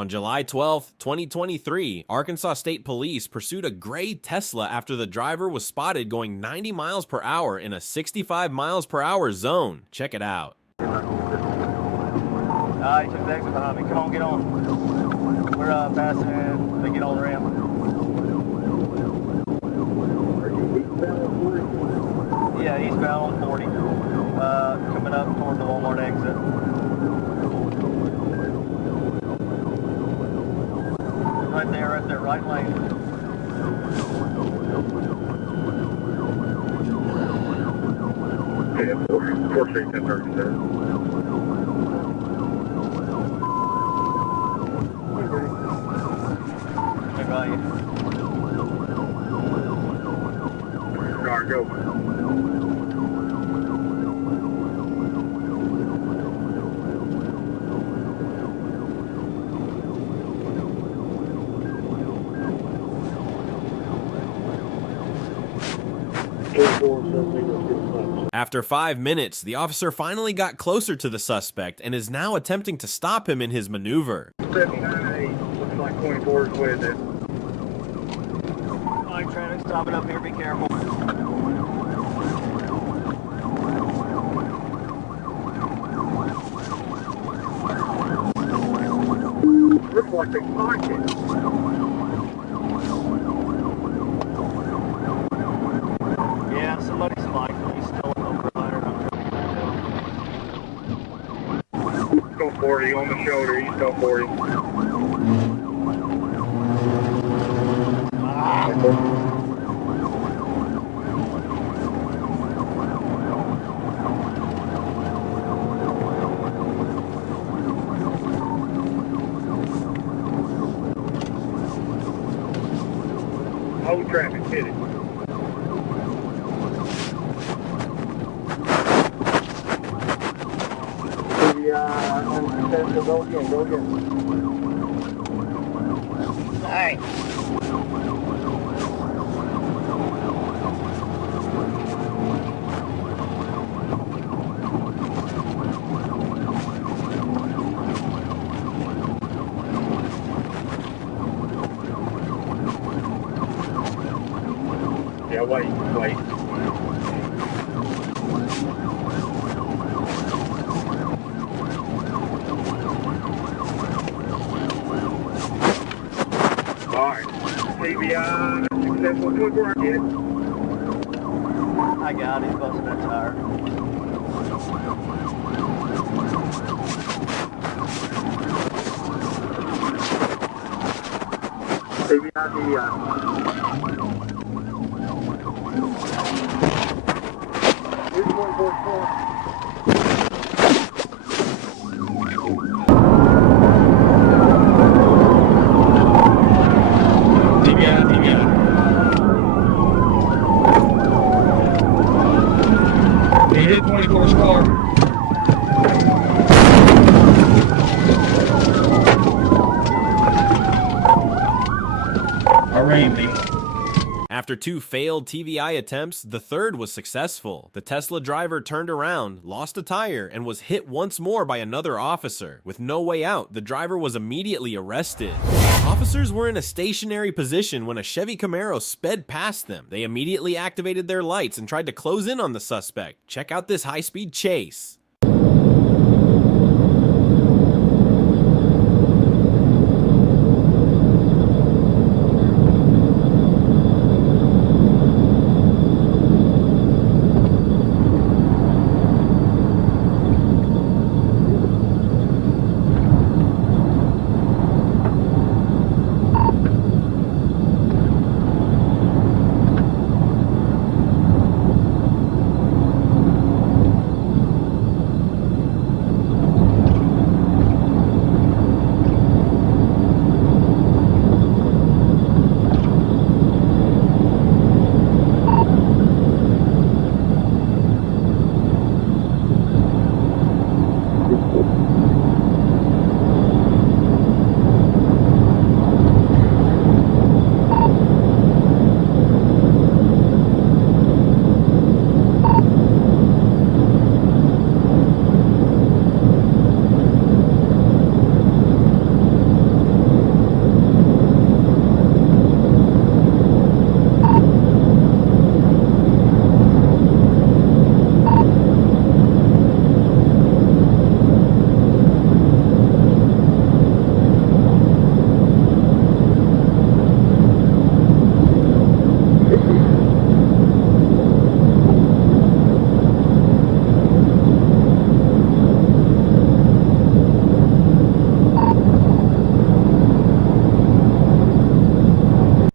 On July 12, 2023, Arkansas State Police pursued a gray Tesla after the driver was spotted going 90 miles per hour in a 65 miles per hour zone. Check it out. He took the exit behind me. Come on, get on. We're passing in to get on the ramp. Yeah, eastbound on 40. Coming up toward the Walmart exit. Right there, right lane. Okay, 4 Street 1037. Hey, value. Car, go. After 5 minutes, the officer finally got closer to the suspect and is now attempting to stop him in his maneuver. 79-8, looks like 24 is with it. Alright, traffic stopping up here, be careful. Looks like they spiked it. Yeah, somebody's spiked. He's still an overrider. Go 40 on the shoulder, east on 40. Hold traffic, hit it. Go again. Hey. Yeah, wait. Alright, CBI, successful 24, get it. I got it. He's busting that tire. CBI, DEI. Here's 144. He hit 24's car. I rammed him. After 2 failed TVI attempts, the third was successful. The Tesla driver turned around, lost a tire, and was hit once more by another officer. With no way out, the driver was immediately arrested. Officers were in a stationary position when a Chevy Camaro sped past them. They immediately activated their lights and tried to close in on the suspect. Check out this high-speed chase.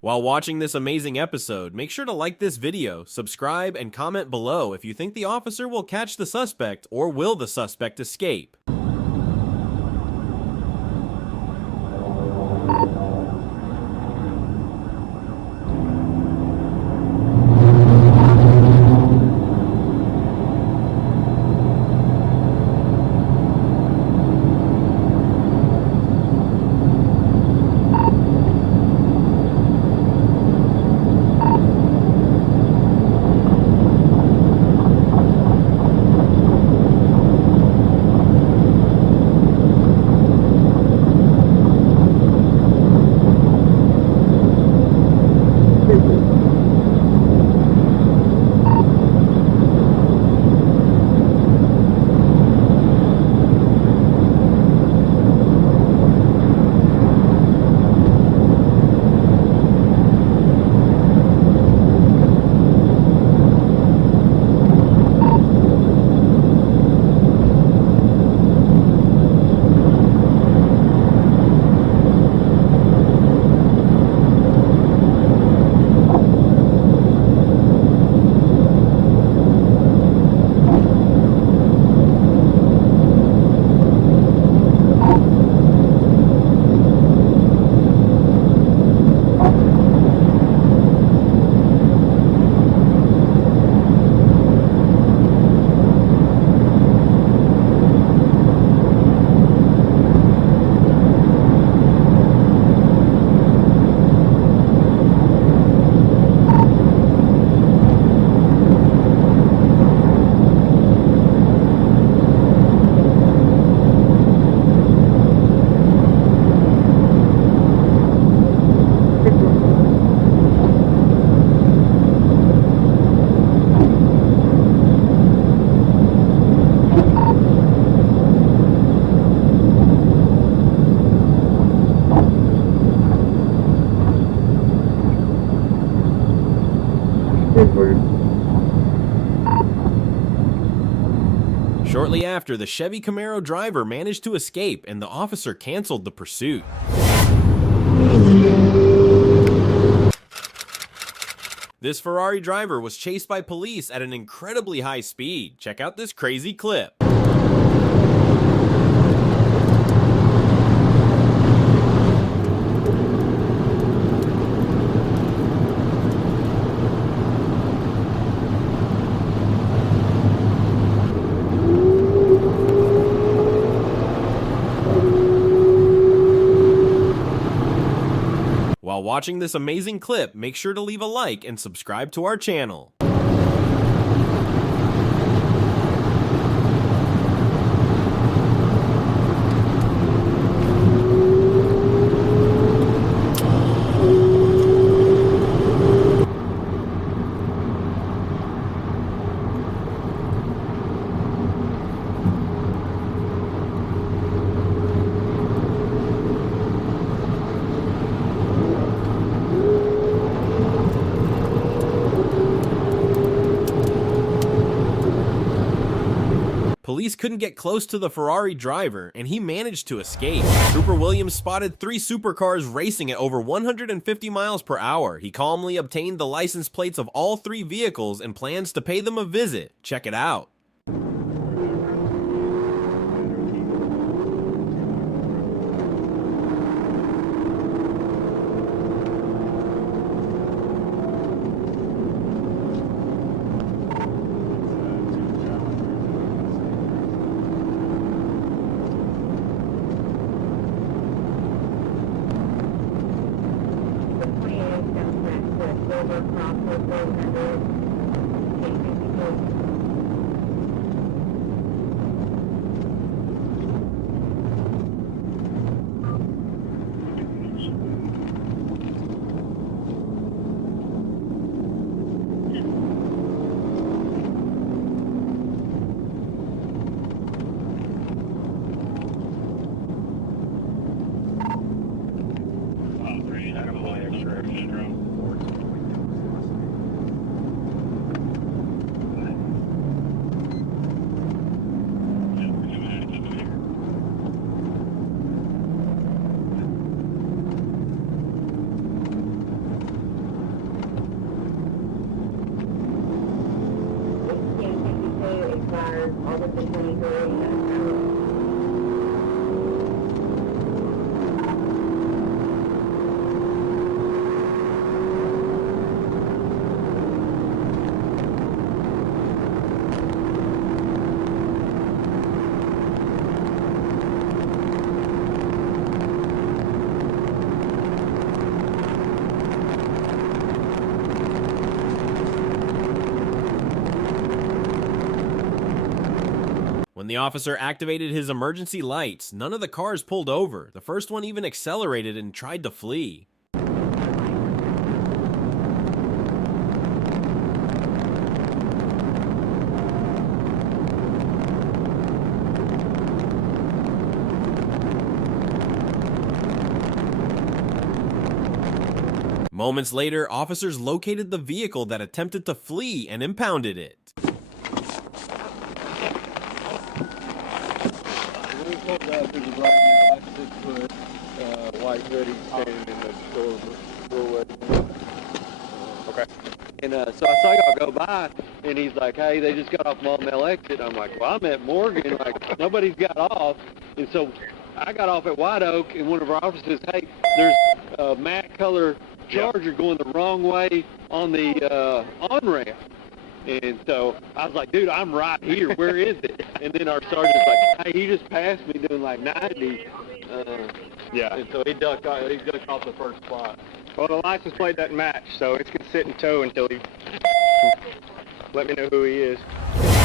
While watching this amazing episode, make sure to like this video, subscribe, and comment below if you think the officer will catch the suspect or will the suspect escape. Shortly after, the Chevy Camaro driver managed to escape and the officer canceled the pursuit. This Ferrari driver was chased by police at an incredibly high speed. Check out this crazy clip. While watching this amazing clip, make sure to leave a like and subscribe to our channel. Police couldn't get close to the Ferrari driver, and he managed to escape. Trooper Williams spotted 3 supercars racing at over 150 miles per hour. He calmly obtained the license plates of all 3 vehicles and plans to pay them a visit. Check it out. August the 23rd. When the officer activated his emergency lights, none of the cars pulled over. The first one even accelerated and tried to flee. Moments later, officers located the vehicle that attempted to flee and impounded it. White hoodie standing in the doorway. Okay. And so I saw y'all go by, and he's like, hey, they just got off Maumelle exit. I'm like, well, I'm at Morgan. Like, nobody's got off. And so I got off at White Oak, and one of our officers says, hey, there's a matte color Charger going the wrong way on the on-ramp. And so I was like, dude, I'm right here. Where is it? And then our sergeant's like, hey, he just passed me doing like 90. Yeah. And so he ducked off the first spot. Well, the license plate doesn't match, so it's going to sit in tow until he let me know who he is.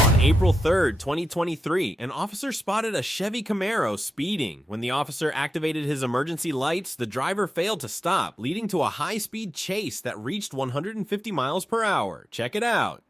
On April 3rd, 2023, an officer spotted a Chevy Camaro speeding. When the officer activated his emergency lights, the driver failed to stop, leading to a high-speed chase that reached 150 miles per hour. Check it out.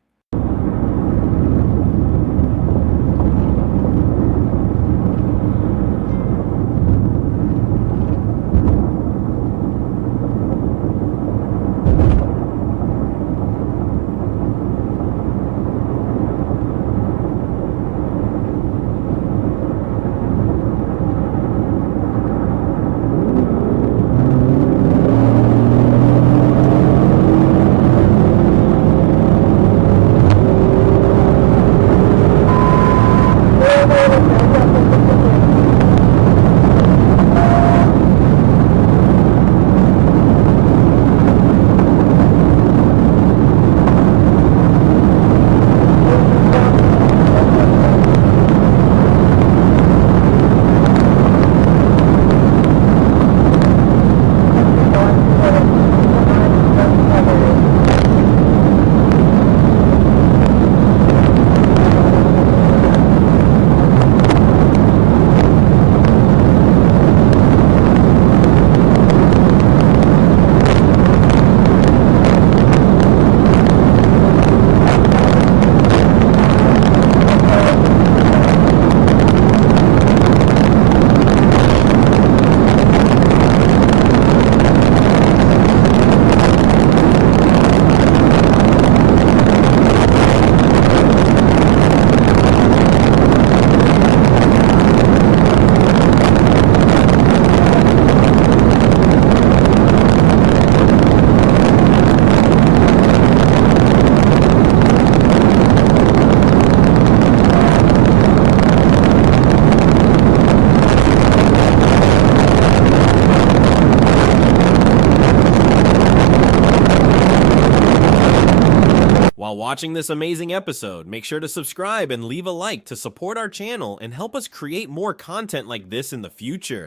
While watching this amazing episode, make sure to subscribe and leave a like to support our channel and help us create more content like this in the future.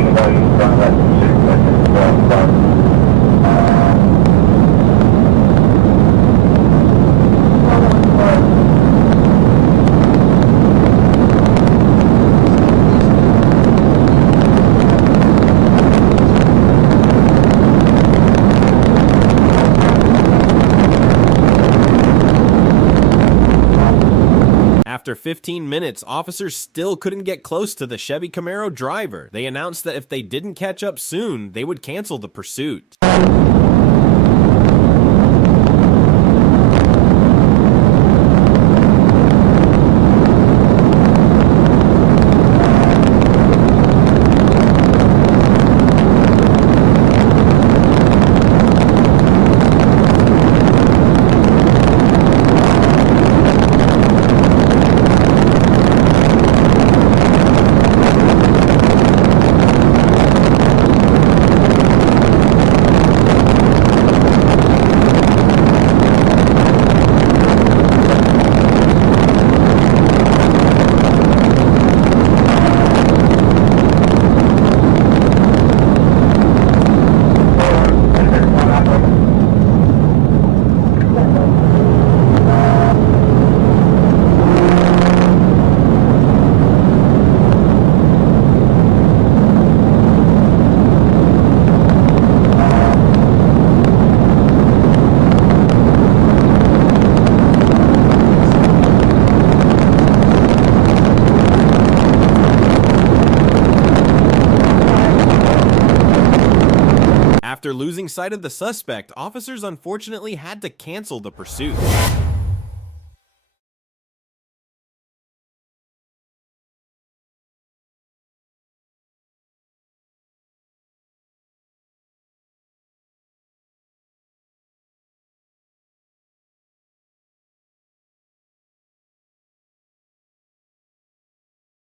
You can know you can run that 6 minutes, 15 minutes, officers still couldn't get close to the Chevy Camaro driver. They announced that if they didn't catch up soon, they would cancel the pursuit. After losing sight of the suspect, officers unfortunately had to cancel the pursuit.